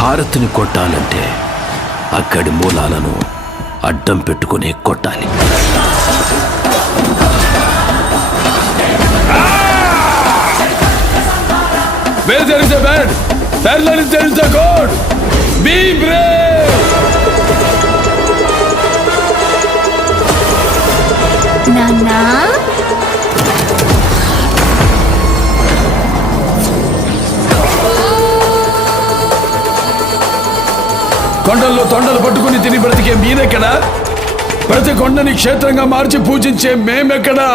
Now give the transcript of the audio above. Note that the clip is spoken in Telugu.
హారతిని కొట్టాలంటే అక్కడి మూలాలను అడ్డం పెట్టుకునే కొట్టాలి. Where there is a bad, parallel there is a God. Be brave. నాన్నా కొండల్లో తొండలు పట్టుకుని తిని బ్రతికే మీరెక్కడా? ప్రతి కొండని క్షేత్రంగా మార్చి పూజించే మేమెక్కడా?